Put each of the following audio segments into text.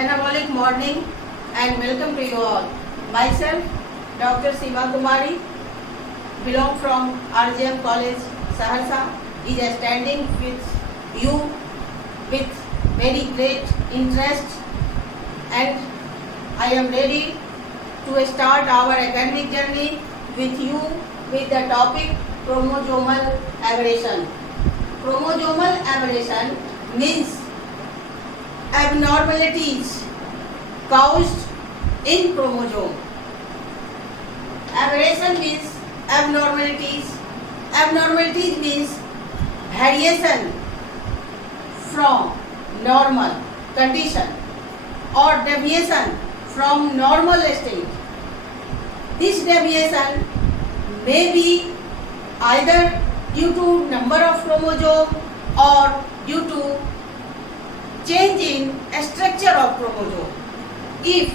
Anabolic morning and welcome to you all. Myself, Dr. Seema Kumari, belong from RJM College, Saharsa, is standing with you with very great interest, and I am ready to start our academic journey with you with the topic chromosomal aberration. Chromosomal aberration means abnormalities caused in chromosome. Aberration means abnormalities. Abnormalities means variation from normal condition or deviation from normal state. This deviation may be either due to number of chromosome or due to change in structure of chromosome. If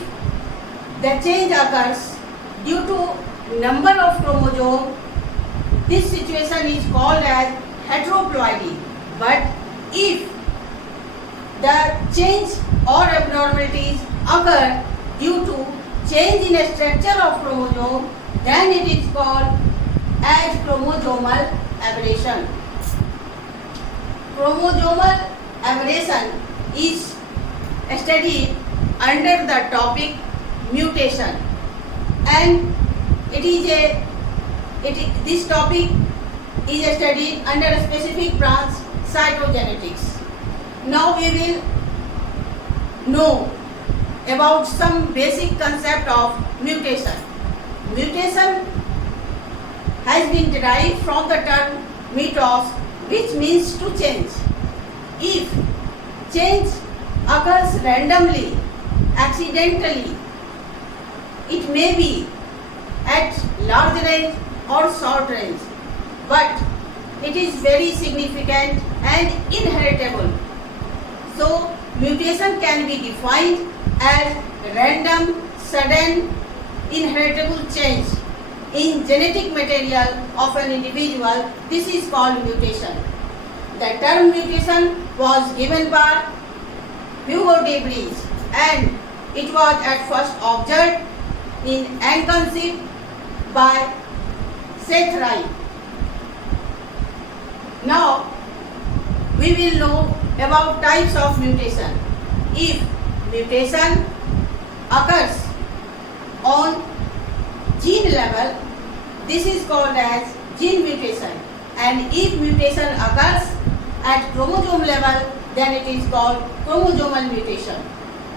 the change occurs due to number of chromosome, this situation is called as heteroploidy. But if the change or abnormalities occur due to change in structure of chromosome, then it is called as chromosomal aberration. Chromosomal aberration is studied under the topic mutation, and this topic is studied under a specific branch, cytogenetics. Now we will know about some basic concept of mutation. Mutation has been derived from the term metos, which means to change. If change occurs randomly, accidentally, it may be at large range or short range, but it is very significant and inheritable. So, mutation can be defined as random, sudden, inheritable change in genetic material of an individual. This is called mutation. The term mutation was given by Hugo de Vries, and it was at first observed and conceived by Seth Wright. Now we will know about types of mutation. If mutation occurs on gene level, this is called as gene mutation, and if mutation occurs at chromosome level, then it is called chromosomal mutation.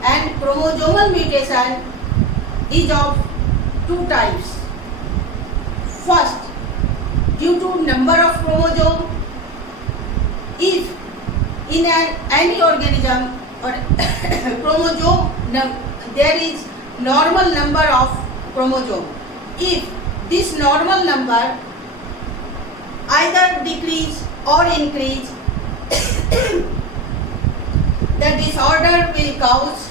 And chromosomal mutation is of two types. First, due to number of chromosome. If in any organism or chromosome there is normal number of chromosome, if this normal number either decrease or increase, the disorder will cause,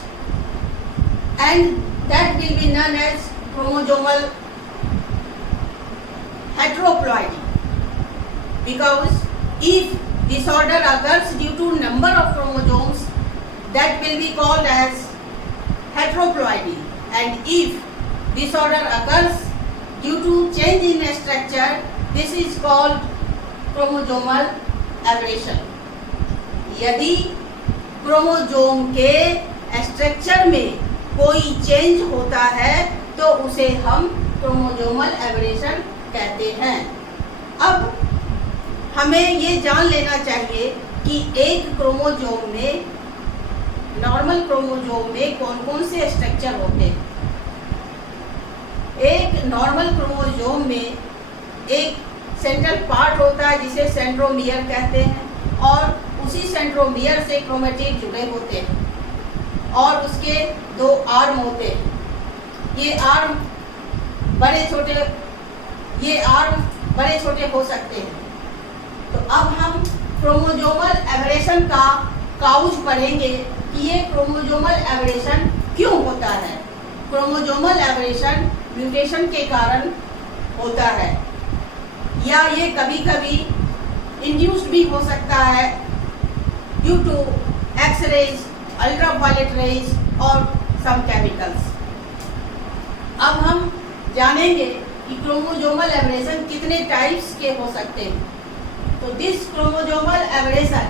and that will be known as chromosomal heteroploidy. Because if disorder occurs due to number of chromosomes, that will be called as heteroploidy, and if disorder occurs due to change in structure, this is called chromosomal aberration. यदि chromosome के structure में कोई change होता है तो उसे हम chromosomal aberration कहते हैं। अब हमें ये जान लेना चाहिए कि एक क्रोमोसोम में, नॉर्मल क्रोमोसोम में कौन कौन से स्ट्रक्चर होते हैं। एक नॉर्मल क्रोमोसोम में एक सेंट्रल पार्ट होता है जिसे सेंट्रोमियर कहते हैं, और उसी सेंट्रोमियर से क्रोमेटिड जुड़े होते हैं और उसके दो आर्म होते हैं। ये आर्म बड़े छोटे हो सकते हैं। तो अब हम क्रोमोसोमल एबरेशन का काउज पढ़ेंगे कि ये क्रोमोसोमल एबरेशन क्यों होता है। क्रोमोसोमल एबरेशन म्यूटेशन के कारण होता है, या ये कभी कभी इंड्यूस्ड भी हो सकता है due to X rays, ultraviolet rays और सम केमिकल्स। अब हम जानेंगे कि क्रोमोसोमल एब्रेशन कितने टाइप्स के हो सकते हैं। तो this chromosomal aberration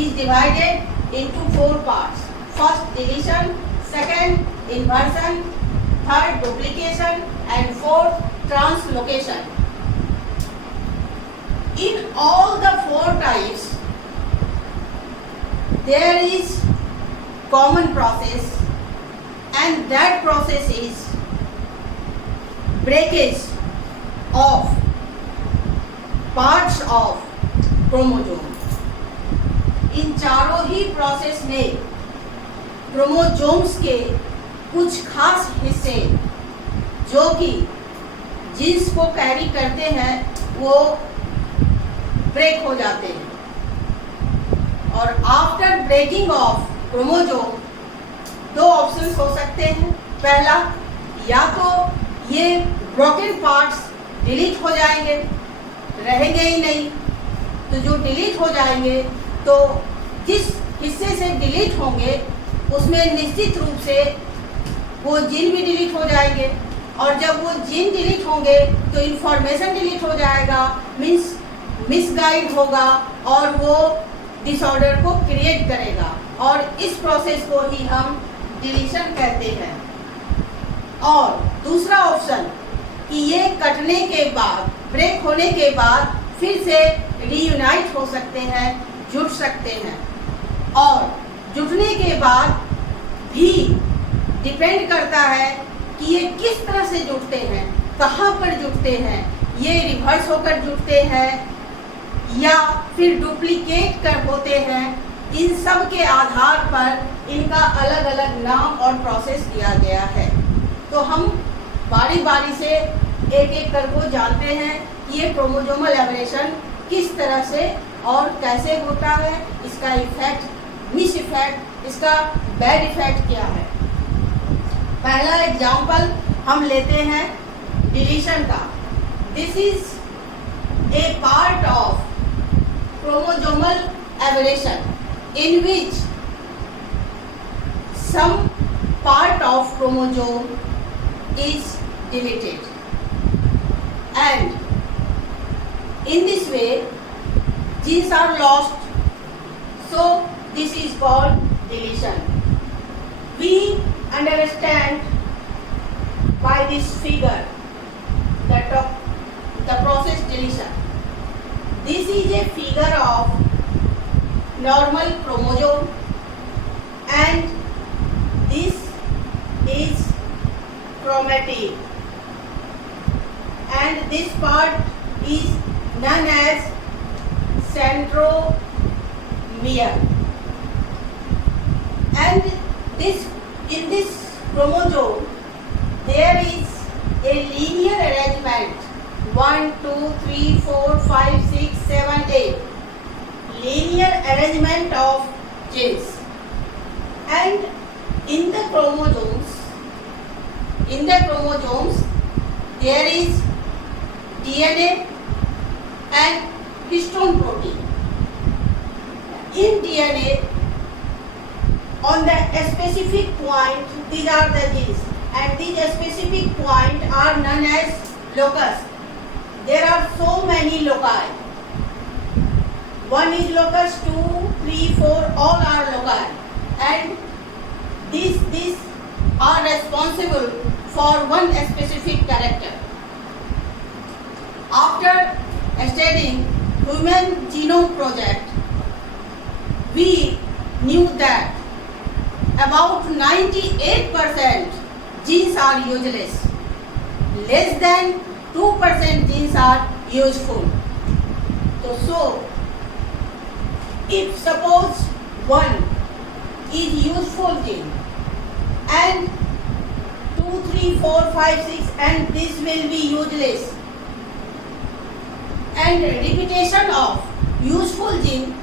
is divided into 4 parts. First deletion, second inversion, third duplication and fourth translocation. In all the 4 types, there is common process, and that process is breakage of parts of chromosome. इन चारों ही process में chromosomes के कुछ खास हिस्से जो कि jeans को carry करते हैं वो ब्रेक हो जाते हैं। और after breaking off chromosome 2 options हो सकते हैं। पहला, या तो ये ब्रोकन पार्ट्स डिलीट हो जाएंगे, रहेंगे ही नहीं। तो जो डिलीट हो जाएंगे तो जिस हिस्से से डिलीट होंगे उसमें निश्चित रूप से वो जीन भी डिलीट हो जाएंगे, और जब वो जीन डिलीट होंगे तो इंफॉर्मेशन डिलीट हो जाएगा, मीन्स मिसगाइड होगा और वो डिसऑर्डर को क्रिएट करेगा, और इस प्रोसेस को ही हम डिलीशन कहते हैं। और दूसरा ऑप्शन कि ये कटने के बाद, ब्रेक होने के बाद फिर से रीयूनाइट हो सकते हैं, जुड़ सकते हैं। और जुड़ने के बाद भी डिपेंड करता है कि ये किस तरह से जुड़ते हैं, कहाँ पर जुड़ते हैं, ये रिवर्स होकर जुड़ते हैं या फिर डुप्लीकेट कर होते हैं। इन सब के आधार पर इनका अलग अलग नाम और प्रोसेस दिया गया है। तो हम बारी बारी से एक एक करके जानते हैं कि ये क्रोमोसोमल एब्रेशन किस तरह से और कैसे होता है, इसका इफेक्ट, मिस इफेक्ट, इसका बैड इफेक्ट क्या है। पहला एग्जाम्पल हम लेते हैं डिलीशन का। This is a part of chromosomal aberration in which some part of chromosome is deleted, and in this way genes are lost, so this is called deletion. We understand by this figure that the process deletion. This is a figure of normal chromosome, and this is chromatid, and this part is known as centromere. And in this chromosome there is a linear arrangement, 1, 2, 3, 4, 5, 6, 7, 8. Linear arrangement of genes. And in the chromosomes there is DNA and histone protein. In DNA, on the specific point, these are the genes, and these specific points are known as locus. There are so many loci. 1 is locus, 2, 3, 4, all are loci, and these are responsible for one specific character. After studying Human Genome Project, we knew that about 98% genes are useless. Less than 2% genes are useful. So if suppose one is useful gene and 2, 3, 4, 5, 6 and this will be useless, and repetition of useful gene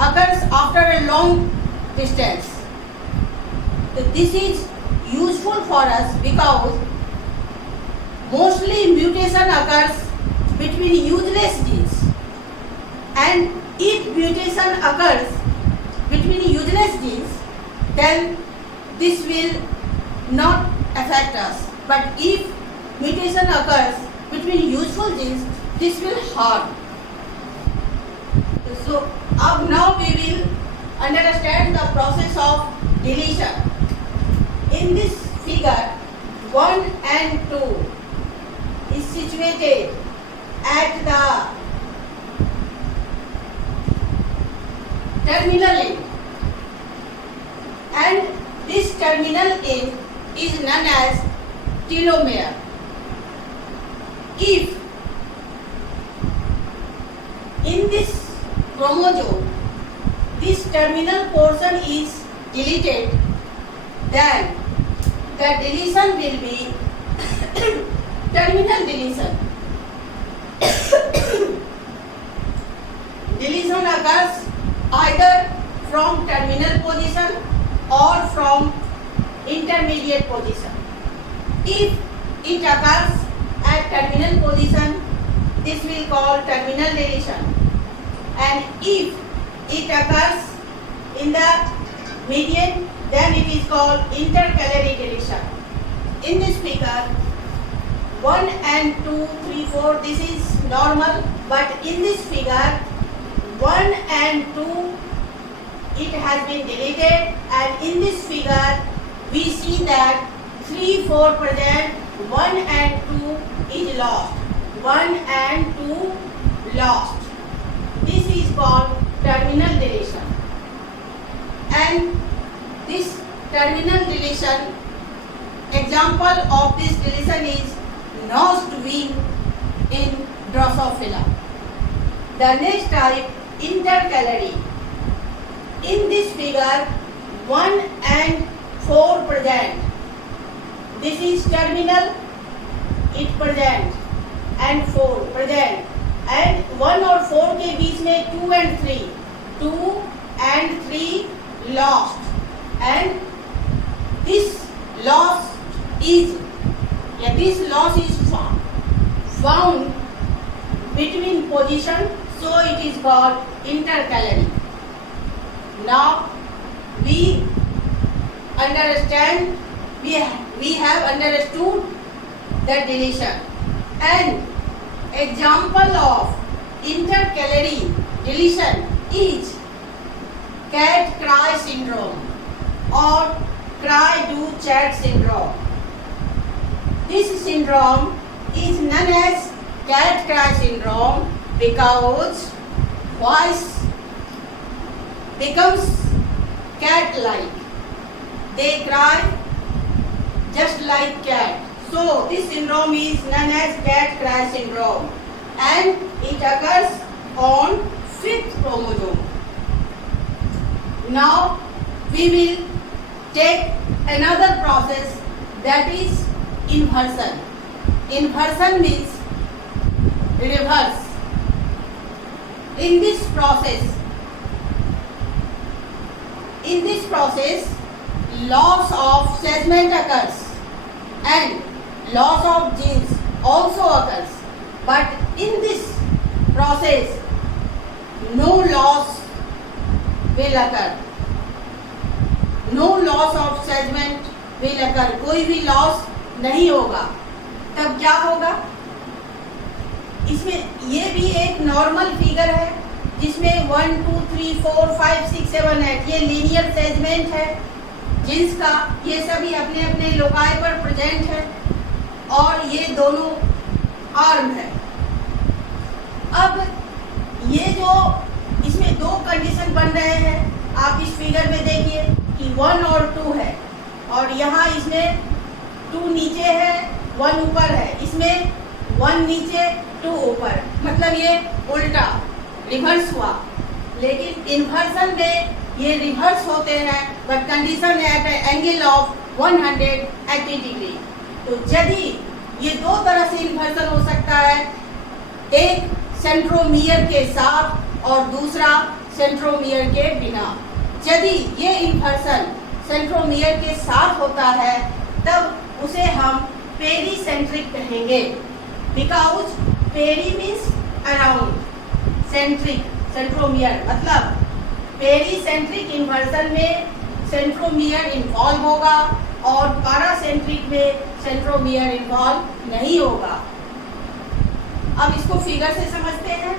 occurs after a long distance. So this is useful for us because mostly mutation occurs between useless genes, and if mutation occurs between useless genes, then this will not affect us. But if mutation occurs between useful genes, this will harm. So now we will understand the process of deletion. In this figure, 1 and 2 is situated at the terminal end, and this terminal end is known as telomere. If in this chromosome this terminal portion is deleted, then the deletion will be terminal deletion. Deletion occurs either from terminal position or from intermediate position. If it occurs at terminal position, this will call terminal deletion, and if it occurs in the median, then it is called intercalary deletion. In this figure, 1 and 2, 3, 4, this is normal, but in this figure, 1 and 2, it has been deleted, and in this figure, we see that 3, 4 present, 1 and 2 is lost. 1 and 2 lost. This is called terminal deletion. And this terminal deletion, example of this deletion is notched wing in Drosophila. The next type, intercalary. In this figure, 1 and 4 present. This is terminal, it present, and 4 present, and 1 और 4 के बीच में 2 and 3, 2 and 3 lost, and this loss is found between position, so it is called intercalary. Now we understand, we have understood the deletion, and example of intercalary deletion is Cat-Cry syndrome or Cry-Du-Chat syndrome. This syndrome is known as Cat-Cry syndrome because voice becomes cat-like. They cry just like cat. So this syndrome is known as Cat-Cry syndrome, and it occurs on 5th chromosome. Now we will take another process, that is inversion. Inversion means reverse. In this process, loss of segment occurs and loss of genes also occurs. But in this process, no loss will occur. No loss of segment will occur. कोई भी loss नहीं होगा. तब क्या होगा? इसमें ये भी एक नॉर्मल फिगर है जिसमें 1, 2, 3, 4, 5, 6, 7, 8 ये लीनियर सेगमेंट है जिसका ये सभी अपने अपने लोकाई पर प्रेजेंट है और ये दोनों आर्म है. अब ये जो इसमें दो कंडीशन बन रहे हैं, आप इस फिगर में देखिए कि 1 और 2 है और यहाँ इसमें 2 नीचे है 1 ऊपर है. इसमें 1 नीचे 2 ऊपर, मतलब ये उल्टा रिवर्स हुआ. लेकिन इन्वर्सन में ये रिवर्स होते हैं बट कंडीशन है एट एंगल ऑफ 180 डिग्री. तो यदि ये दो तरह से इन्वर्सन हो सकता है, एक सेंट्रोमियर के साथ और दूसरा सेंट्रोमियर के बिना. यदि ये इन्वर्सन सेंट्रोमियर के साथ होता है तब उसे हम पेरीसेंट्रिक कहेंगे. Because peri means around, centric centromere मतलब पेरीसेंट्रिक इन्वर्सन में सेंट्रोमियर इन्वॉल्व होगा और पैरासेंट्रिक में सेंट्रोमियर इन्वॉल्व नहीं होगा। अब इसको फिगर से समझते हैं।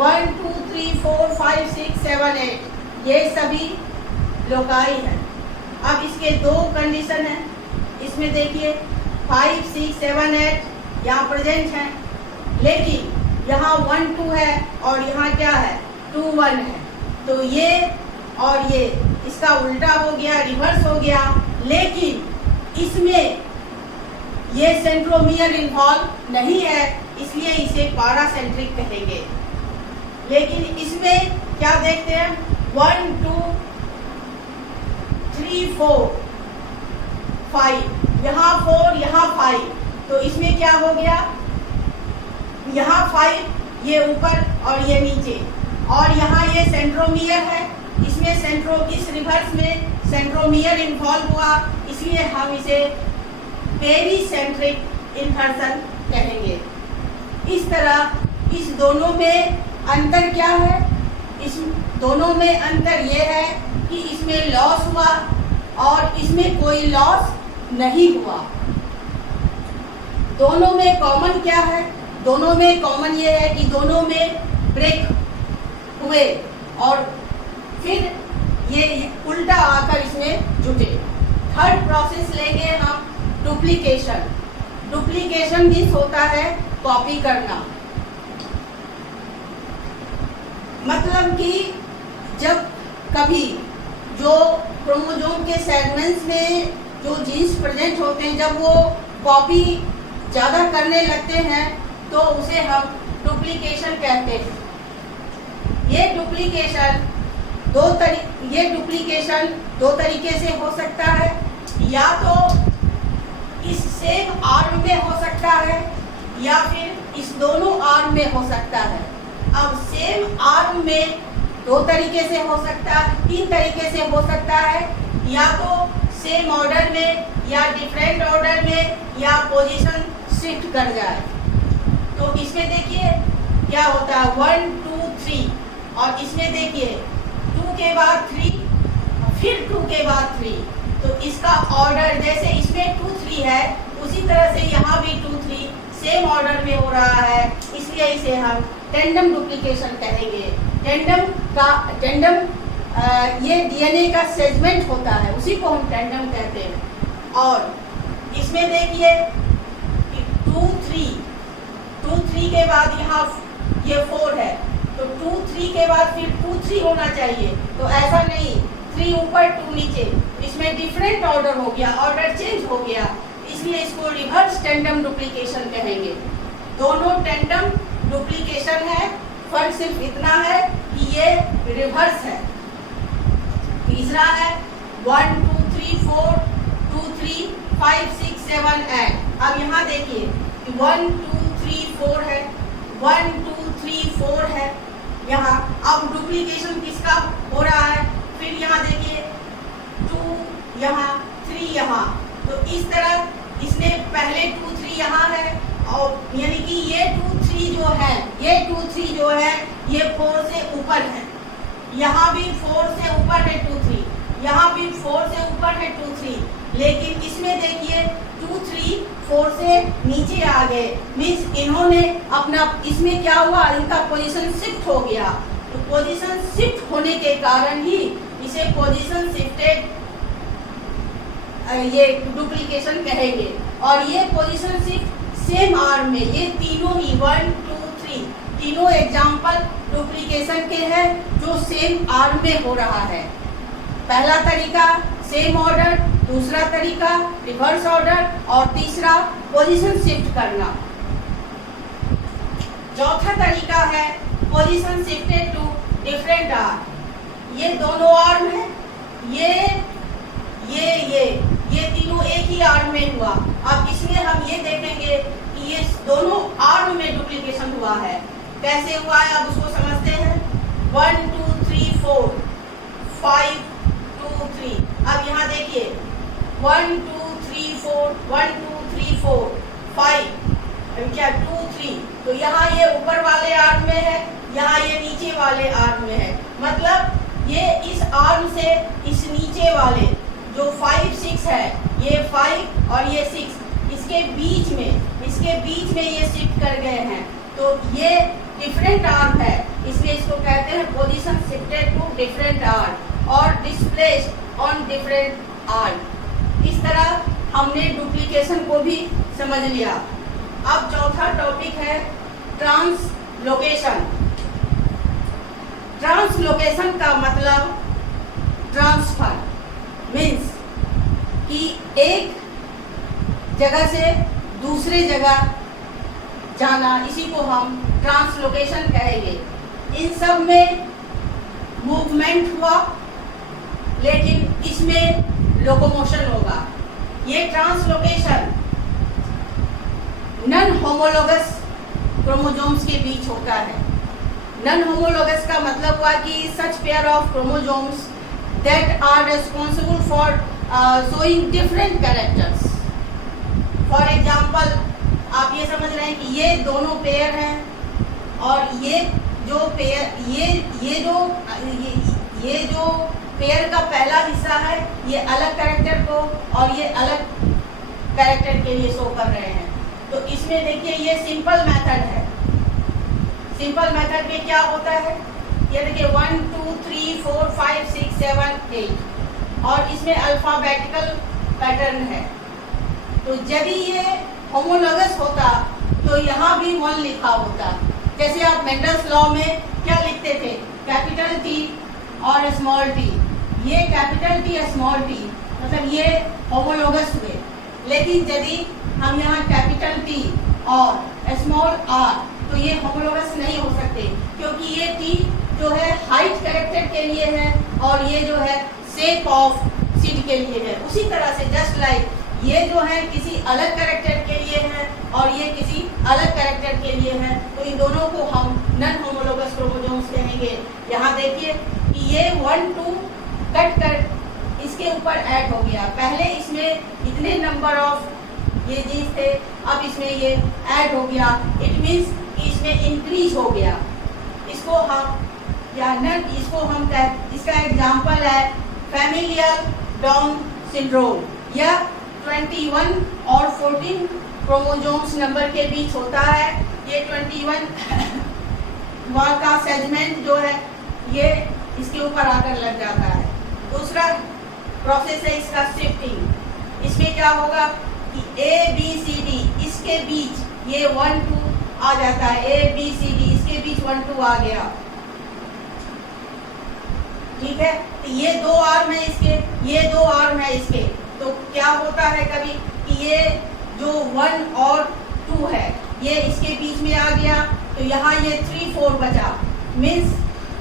1 2 3 4 5 6 7 8 ये सभी लोकाई हैं। अब इसके दो कंडीशन हैं। इसमें देखिए 5 6 7 8 यहाँ प्रेजेंट हैं, लेकिन यहाँ 1 2 है और यहाँ क्या है 2 1 है। तो ये और ये इसका उल्टा हो गया, रिवर्स हो गया, लेकिन इसमें ये सेंट्रोमियर इन्वॉल्व नहीं है, इसलिए इसे पैरासेंट्रिक कहेंगे। लेकिन इसमें क्या देखते हैं 1 2 3 4 5 यहाँ 4 यहाँ 5, तो इसमें क्या हो गया यहाँ 5 ये ऊपर और ये नीचे, और यहाँ ये सेंट्रोमियर है, इसमें इस रिवर्स में सेंट्रोमियर इन्वॉल्व हुआ, इसलिए हम इसे पेरीसेंट्रिक इन्वर्सन कहेंगे। इस तरह इस दोनों में अंतर क्या है? इस दोनों में अंतर ये है कि इसमें लॉस हुआ और इसमें कोई लॉस नहीं हुआ। दोनों में कॉमन क्या है? दोनों में कॉमन ये है कि दोनों में ब्रेक हुए और फिर ये उल्टा आकर इसमें जुटे। थर्ड प्रोसेस लेंगे हम डुप्लीकेशन। डुप्लीकेशन मीन्स होता है कॉपी करना। मतलब कि जब कभी जो क्रोमोसोम के सेगमेंट्स में जो जीन्स प्रेजेंट होते हैं, जब वो कॉपी ज़्यादा करने लगते हैं तो उसे हम डुप्लीकेशन कहते हैं। ये डुप्लीकेशन दो तरीके से हो सकता है, या तो इस सेम आर्म में हो सकता है या फिर इस दोनों आर्म में हो सकता है। अब सेम आर्म में दो तरीके से हो सकता है, 3 तरीके से हो सकता है, या तो सेम ऑर्डर में या डिफरेंट ऑर्डर में या पोजीशन शिफ्ट कर जाए। तो इसमें देखिए क्या होता है 1 2 3, और इसमें देखिए 2 के बाद 3 फिर 2 के बाद 3। तो इसका ऑर्डर जैसे इसमें 2 3 है, उसी तरह से यहाँ भी 2 3 सेम ऑर्डर में हो रहा है, इसलिए इसे हम टेंडम डुप्लीकेशन कहेंगे। टेंडम ये डीएनए का सेगमेंट होता है, उसी को हम टेंडम कहते हैं। और इसमें देखिए 2 3 के बाद यहाँ ये 4 है, तो 2 3 के बाद फिर 2 3 होना चाहिए, तो ऐसा नहीं 3 ऊपर 2 नीचे, इसमें डिफरेंट ऑर्डर हो गया, ऑर्डर चेंज हो गया, इसलिए इसको रिवर्स टेंडम डुप्लीकेशन कहेंगे। दोनों टेंडम डुप्लीकेशन है, फर्क सिर्फ इतना है कि ये रिवर्स है। तीसरा है 1 2 3 4 2 3 5 6 7 8। अब यहाँ देखिए 1 2 3 4 है, 1 2 3 4 है यहाँ। अब डुप्लीकेशन किसका हो रहा है? फिर यहाँ देखिए 2 यहाँ 3 यहाँ, तो इस तरह इसने पहले 2 3 यहाँ है, और यानी कि ये 2 3 जो है, ये 2 3 जो है ये 4 से ऊपर है, यहाँ भी 4 से ऊपर है 2 3, यहाँ भी 4 से ऊपर है 2 3, लेकिन इसमें देखिए 2 3 4 से नीचे आ गए। मीन्स इन्होंने अपना, इसमें क्या हुआ, इनका पोजीशन शिफ्ट हो गया। तो पोजीशन शिफ्ट होने के कारण ही इसे पोजीशन शिफ्टेड ये डुप्लीकेशन कहेंगे। और ये पोजीशन शिफ्ट सेम आर्म में, ये तीनों ही 1 2 3 तीनों एग्जाम्पल डुप्लीकेशन के हैं जो सेम आर्म में हो रहा है। पहला तरीका सेम ऑर्डर, दूसरा तरीका रिवर्स ऑर्डर, और तीसरा पोजीशन शिफ्ट करना। चौथा तरीका है position shifted to different arm. ये दोनों आर्म है, ये तीनों एक ही आर्म में हुआ। अब इसमें हम ये देखेंगे कि ये दोनों आर्म में डुप्लीकेशन हुआ है। कैसे हुआ है अब उसको समझते हैं। 1 2 3 4 5 2 3। अब यहाँ देखिए 1 2 3 4 1 2 3 4 5 क्या 2 3, तो यहाँ ये ऊपर वाले आर्म में है, यहाँ ये नीचे वाले आर्म में है। मतलब ये इस आर्म से इस नीचे वाले जो 5 6 है, ये 5 और ये 6 इसके बीच में ये शिफ्ट कर गए हैं, तो ये डिफरेंट आर्म है, इसलिए इसको कहते हैं position shifted to different arm और डिस्प्लेस्ड ऑन डिफरेंट आर्म। इस तरह हमने डुप्लीकेशन को भी समझ लिया। अब चौथा टॉपिक है ट्रांसलोकेशन। ट्रांसलोकेशन का मतलब ट्रांसफर मीन्स कि एक जगह से दूसरे जगह जाना, इसी को हम ट्रांसलोकेशन कहेंगे। इन सब में मूवमेंट हुआ, लेकिन इसमें लोकोमोशन होगा। ये ट्रांसलोकेशन नॉन होमोलोगस क्रोमोसोम्स के बीच होता है। नॉन होमोलोगस का मतलब हुआ कि such pair of chromosomes that are responsible for showing different characters. For example, आप ये समझ रहे हैं कि ये दोनों पेयर हैं और ये जो पेयर ये जो पेयर का पहला हिस्सा है ये अलग कैरेक्टर को और ये अलग कैरेक्टर के लिए शो कर रहे हैं। तो इसमें देखिए ये सिंपल मेथड है। सिंपल मेथड में क्या होता है, ये देखिए 1 2 3 4 5 6 7 8 और इसमें अल्फाबेटिकल पैटर्न है। तो जब ये होमोलोगस होता तो यहाँ भी 1 लिखा होता। जैसे आप मेंडल्स लॉ में क्या लिखते थे, कैपिटल टी और स्मॉल टी। ये कैपिटल टी स्मॉल टी मतलब ये होमोलोगस हुए। लेकिन यदि हम यहाँ कैपिटल टी और स्मॉल आर, तो ये होमोलोगस नहीं हो सकते, क्योंकि ये टी जो है हाइट कैरेक्टर के लिए है और ये जो है शेप ऑफ सीड के लिए है। उसी तरह से जस्ट लाइक ये जो है किसी अलग कैरेक्टर के लिए है और ये किसी अलग कैरेक्टर के लिए है, तो इन दोनों को हम नॉन होमोलोगस क्रोमोसोम्स कहेंगे। यहाँ देखिए कि ये 1 2 कट कर इसके ऊपर ऐड हो गया। पहले इसमें इतने नंबर ऑफ ये जीन्स थे, अब इसमें ये ऐड हो गया। इट मीन्स कि इसमें इंक्रीज हो गया। इसको हम इसका एग्जाम्पल है फैमिलियल डाउन सिंड्रोम। यह 21 और 14 क्रोमोसोम्स नंबर के बीच होता है। ये 21 का सेगमेंट जो है ये इसके ऊपर आकर लग जाता है। दूसरा प्रोसेस है इसका शिफ्टिंग। इसमें क्या होगा कि ABCD इसके बीच ये 1 2 आ जाता है। ABCD इसके बीच 1 2 आ गया, ठीक है। तो ये 2 आर्म है इसके, ये 2 आर्म है इसके। तो क्या होता है कभी कि ये जो 1 और 2 है ये इसके बीच में आ गया, तो यहाँ ये 3 4 बचा। मीन्स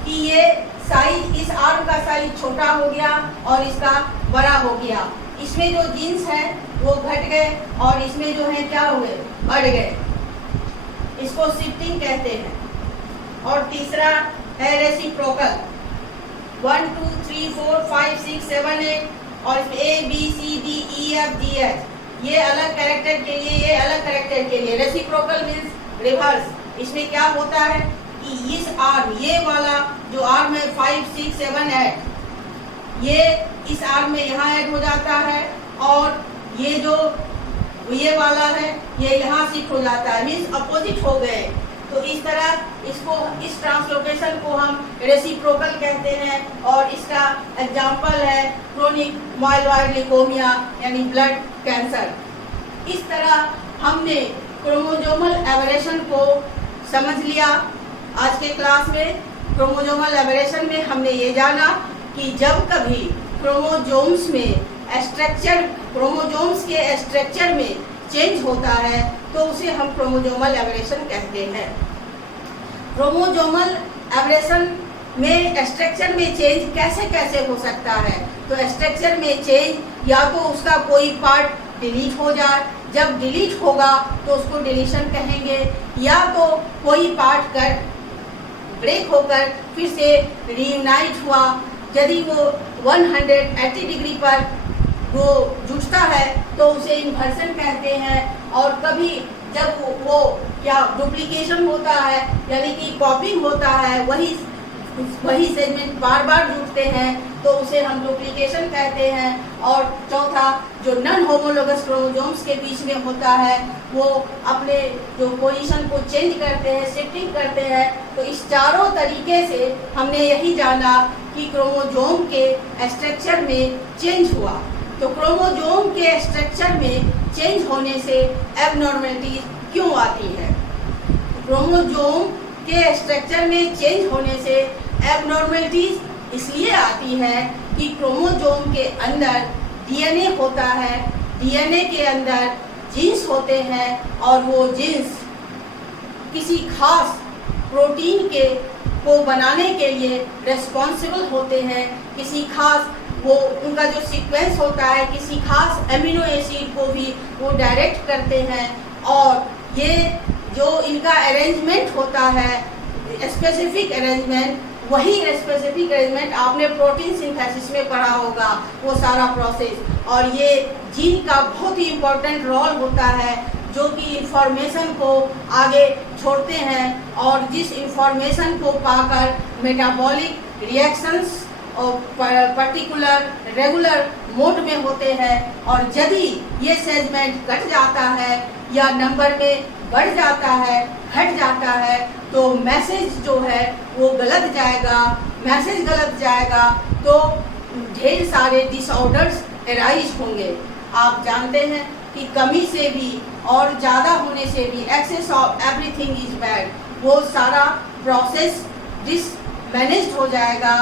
कि ये साइज, इस आर्म का साइज छोटा हो गया और इसका बड़ा हो गया। इसमें जो जीन्स है वो घट गए और इसमें जो है क्या हुए, बढ़ गए। इसको शिफ्टिंग कहते हैं। और तीसरा है रेसिप्रोकल। 1 2 3 4 5 6 7 8 और इसमें ABCDEFGH ये अलग कैरेक्टर के लिए, ये अलग कैरेक्टर के लिए। Reciprocal means reverse. इसमें क्या होता है कि इस आर्म, ये वाला जो आर्म है 5 6 7 8 ये इस आर्म में यहाँ ऐड हो जाता है और ये जो ये वाला है ये यहाँ शिफ्ट हो जाता है। मीन्स अपोजिट हो गए। तो इस तरह इसको, इस ट्रांसलोकेशन को हम रेसिप्रोकल कहते हैं। और इसका एग्जाम्पल है क्रोनिक माइलॉइड ल्यूकेमिया यानी ब्लड कैंसर। इस तरह हमने क्रोमोसोमल एबरेशन को समझ लिया। आज के क्लास में क्रोमोसोमल एबरेशन में हमने ये जाना कि जब कभी क्रोमोसोम्स में स्ट्रक्चर, क्रोमोसोम्स के स्ट्रक्चर में चेंज होता है तो उसे हम क्रोमोसोमल एबरेशन कहते हैं। क्रोमोसोमल एबरेशन में स्ट्रक्चर में चेंज कैसे कैसे हो सकता है, तो स्ट्रक्चर में चेंज या तो उसका कोई पार्ट डिलीट हो जाए, जब डिलीट होगा तो उसको डिलीशन कहेंगे, या तो कोई पार्ट कर ब्रेक होकर फिर से रीयूनाइट हुआ। यदि वो 180 डिग्री पर वो जुड़ता है तो उसे इन्वर्सन कहते हैं। और कभी जब वो क्या डुप्लीकेशन होता है यानी कि कॉपिंग होता है, वही वही सेगमेंट बार बार जुड़ते हैं तो उसे हम डुप्लीकेशन कहते हैं। और चौथा, जो नॉन होमोलोगस क्रोमोसोम्स के बीच में होता है वो अपने जो पोजीशन को चेंज करते हैं, शिफ्टिंग करते हैं। तो इस चारों तरीके से हमने यही जाना कि क्रोमोसोम के स्ट्रक्चर में चेंज हुआ। तो क्रोमोसोम के स्ट्रक्चर में चेंज होने से एबनॉर्मलिटीज क्यों आती है? क्रोमोसोम के स्ट्रक्चर में चेंज होने से एबनॉर्मलिटीज इसलिए आती है कि क्रोमोसोम के अंदर डीएनए होता है, डीएनए के अंदर जीन्स होते हैं और वो जीन्स किसी खास प्रोटीन को बनाने के लिए रिस्पॉन्सिबल होते हैं। किसी खास वो उनका जो सीक्वेंस होता है किसी खास एमिनो एसिड को भी वो डायरेक्ट करते हैं। और ये जो इनका अरेंजमेंट होता है, स्पेसिफिक अरेंजमेंट, वही स्पेसिफिक अरेंजमेंट आपने प्रोटीन सिंथेसिस में पढ़ा होगा, वो सारा प्रोसेस। और ये जीन का बहुत ही इम्पोर्टेंट रोल होता है जो कि इंफॉर्मेशन को आगे छोड़ते हैं और जिस इंफॉर्मेशन को पाकर मेटाबॉलिक रिएक्शंस और पर्टिकुलर रेगुलर मोड में होते हैं। और यदि ये सेगमेंट घट जाता है या नंबर में बढ़ जाता है, घट जाता है, तो मैसेज जो है वो गलत जाएगा। मैसेज गलत जाएगा तो ढेर सारे डिसऑर्डर्स अराइज होंगे। आप जानते हैं कि कमी से भी और ज़्यादा होने से भी, excess of everything is bad, वो सारा प्रोसेस डिसमैनेज्ड हो जाएगा,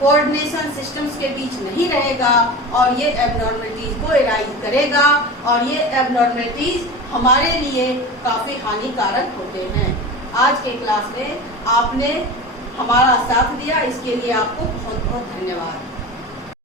कोऑर्डिनेशन सिस्टम्स के बीच नहीं रहेगा और ये एबनॉर्मलिटीज़ को अराइज करेगा। और ये एबनॉर्मलिटीज़ हमारे लिए काफ़ी हानिकारक होते हैं। आज के क्लास में आपने हमारा साथ दिया, इसके लिए आपको बहुत बहुत धन्यवाद।